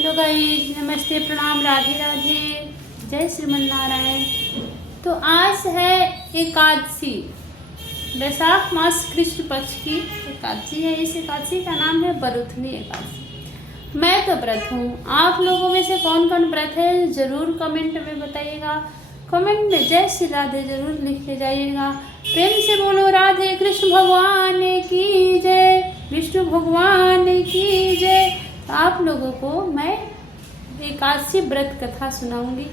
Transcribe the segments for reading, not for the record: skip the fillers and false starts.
Hello guys, नमस्ते, प्रणाम, राधे राधे, जय श्रीमन नारायण। तो आज है एकादशी, वैशाख मास कृष्ण पक्ष की एकादशी है। इस एकादशी का नाम है बरुथनी एकादशी। मैं तो व्रत हूँ। आप लोगों में से कौन कौन व्रत है ज़रूर कमेंट में बताइएगा। कमेंट में जय श्री राधे ज़रूर लिख के जाइएगा। प्रेम से बोलो राधे कृष्ण भगवान की जय, विष्णु भगवान की जय। आप लोगों को मैं एकादशी व्रत कथा सुनाऊंगी।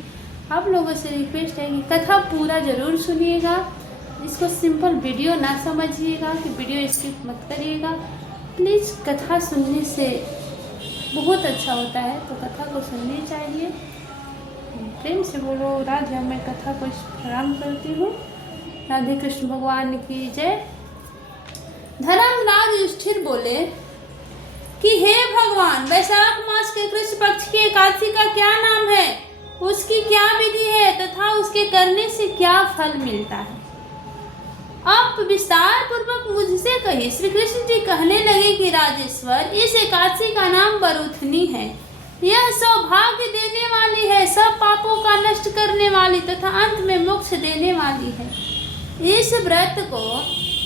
आप लोगों से रिक्वेस्ट है कि कथा पूरा ज़रूर सुनिएगा। इसको सिंपल वीडियो ना समझिएगा कि वीडियो स्किप मत करिएगा। प्लीज़ कथा सुनने से बहुत अच्छा होता है, तो कथा को सुननी चाहिए। प्रेम से बोलो राधे। मैं कथा को प्रारंभ करती हूँ। राधे कृष्ण भगवान की जय। धर्मराज युधिष्ठिर बोले कि हे भगवान, वैशाख मास के कृष्ण पक्ष की एकादशी का क्या नाम है, उसकी क्या विधि है तथा उसके करने से क्या फल मिलता है। आप विस्तार पूर्वक मुझसे कहिए। श्री कृष्ण जी कहने लगे कि राजेश्वर, इस एकादशी का नाम बरुथनी है। यह सौभाग्य देने वाली है, सब पापों का नष्ट करने वाली तथा अंत में मोक्ष देने वाली है। इस व्रत को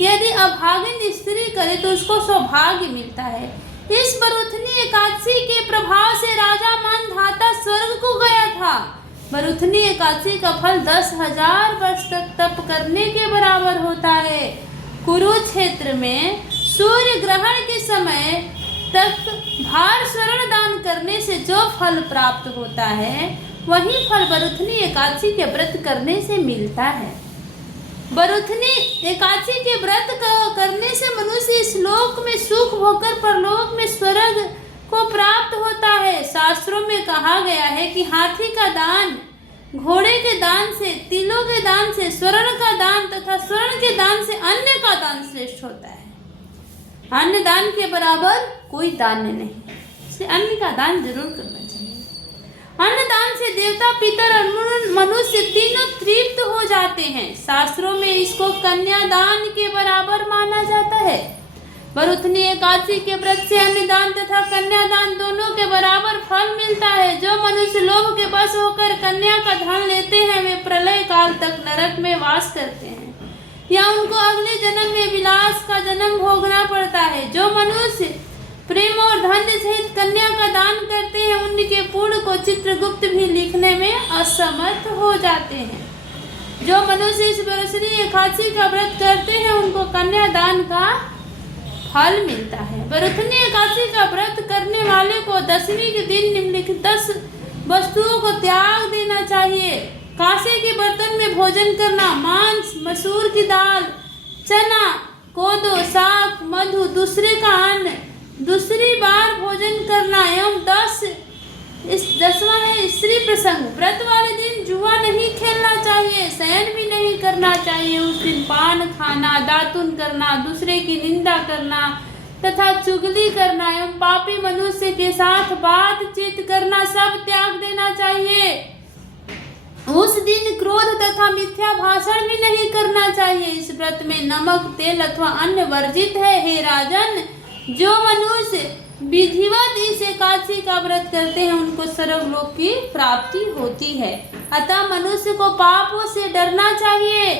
यदि अभागिन स्त्री करे तो उसको सौभाग्य मिलता है। इस बरुथनी एकादशी के प्रभाव से राजा मानधाता स्वर्ग को गया था। बरुथनी एकादशी का फल 10,000 वर्ष तक तप करने के बराबर होता है। कुरुक्षेत्र में सूर्य ग्रहण के समय तक भार स्वर्ण दान करने से जो फल प्राप्त होता है, वही फल बरुथनी एकादशी के व्रत करने से मिलता है। बरुथनी एकादशी के व्रत करने से मनुष्य इस लोक में सुख भोगकर परलोक में स्वर्ग को प्राप्त होता है। शास्त्रों में कहा गया है कि हाथी का दान, घोड़े के दान से, तिलों के दान से, स्वर्ण का दान तथा स्वर्ण के दान से अन्न का दान श्रेष्ठ होता है। अन्न दान के बराबर कोई दान नहीं, इसलिए अन्न का दान जरूर करना चाहिए। अन्न दान से देवता, पितर और मनुष्य तीनों तृप्त हो जाते हैं। शास्त्रों में इसको कन्यादान के बराबर माना जाता है। बरुथनी एकादशी के व्रत से अन्नदान तथा कन्यादान दोनों के बराबर फल मिलता है। जो मनुष्य लोभ के वश होकर कन्या का धन लेते हैं, वे प्रलय काल तक नरक में वास करते हैं या उनको अगले जन्म में विलास का जन्म भोगना पड़ता है। जो मनुष्य प्रेम और धन सहित कन्या का दान करते हैं, उनके पुण्य को चित्रगुप्त भी लिखने में असमर्थ हो जाते हैं। जो मनुष्य इस बरुथनी एकादशी का व्रत करते हैं, उनको कन्यादान का फल मिलता है। बरुथनी एकादशी का व्रत करने वाले को दशमी के दिन निम्नलिखित 10 वस्तुओं को त्याग देना चाहिए। कांसे के बर्तन में भोजन करना, मांस, मसूर की दाल, चना, कोदो, साग, मधु, दूसरे का अन्न, दूसरी बार भोजन करना एवं 10वां है स्त्री प्रसंग। व्रत वाले दिन जुआ नहीं खेलना चाहिए, शयन भी नहीं करना चाहिए। उस दिन पान खाना, दातुन करना, दूसरे की निंदा करना तथा चुगली करना एवं पापी मनुष्य के साथ बातचीत करना सब त्याग देना चाहिए। उस दिन क्रोध तथा मिथ्या भाषण भी नहीं करना चाहिए। इस व्रत में नमक, तेल अथवा अन्न वर्जित है। हे राजन, जो मनुष्य विधिवत इस एकादशी का व्रत करते हैं, उनको सर्वलोक की प्राप्ति होती है। अतः मनुष्य को पापों से डरना चाहिए।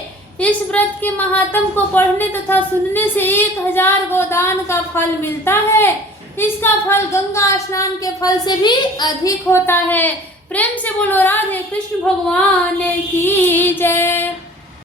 इस व्रत के महात्म को पढ़ने तथा सुनने से 1000 गोदान का फल मिलता है। इसका फल गंगा स्नान के फल से भी अधिक होता है। प्रेम से बोलो राधे कृष्ण भगवान